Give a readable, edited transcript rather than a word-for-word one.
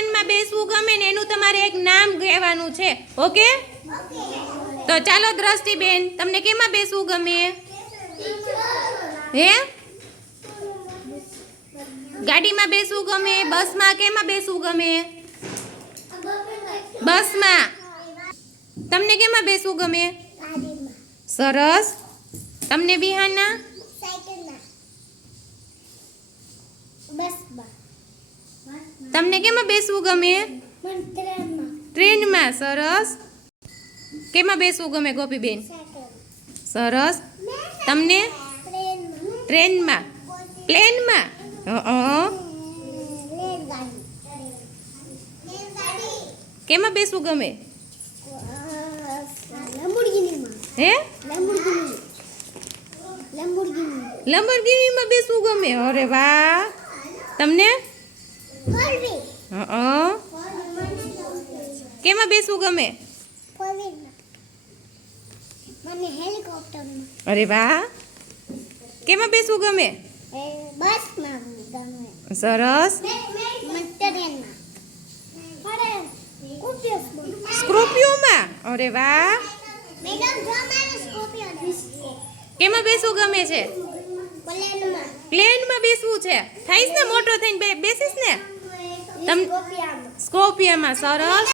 વિહાનમાં બેસવું ગમે ને એનું તમારે એક નામ કહેવાનું છે. ઓકે? તો ચાલો દ્રષ્ટિબેન, તમને કેમાં બેસવું ગમે? હે? ગાડીમાં બેસવું ગમે? બસમાં? કેમાં બેસવું ગમે? બસમાં. તમને કેમાં બેસવું ગમે? સરસ. તમને વિહાના? તમને કેમાં બેસવું ગમે? ટ્રેનમાં. સરસ. કેમાં બેસવું ગમે ગોપીબેન? સરસ. તમને? ટ્રેનમાં. પ્લેનમાં. કેમાં બેસવું ગમે? હે? લંબોર્ગિનીમાં બેસવું ગમે. અરે વાહ. તમને? કેમાં બેસવું ગમે? અરે વાહ. કેમાં બેસવું ગમે? સરસ. સ્કોર્પિયોમાં. અરે વાહ. કેમાં બેસવું ગમે છે? પ્લેનમાં બેસવું છે. થઈશ ને મોટો થઈને બેસીશ ને? સ્કોર્પિયોમાં. સરસ.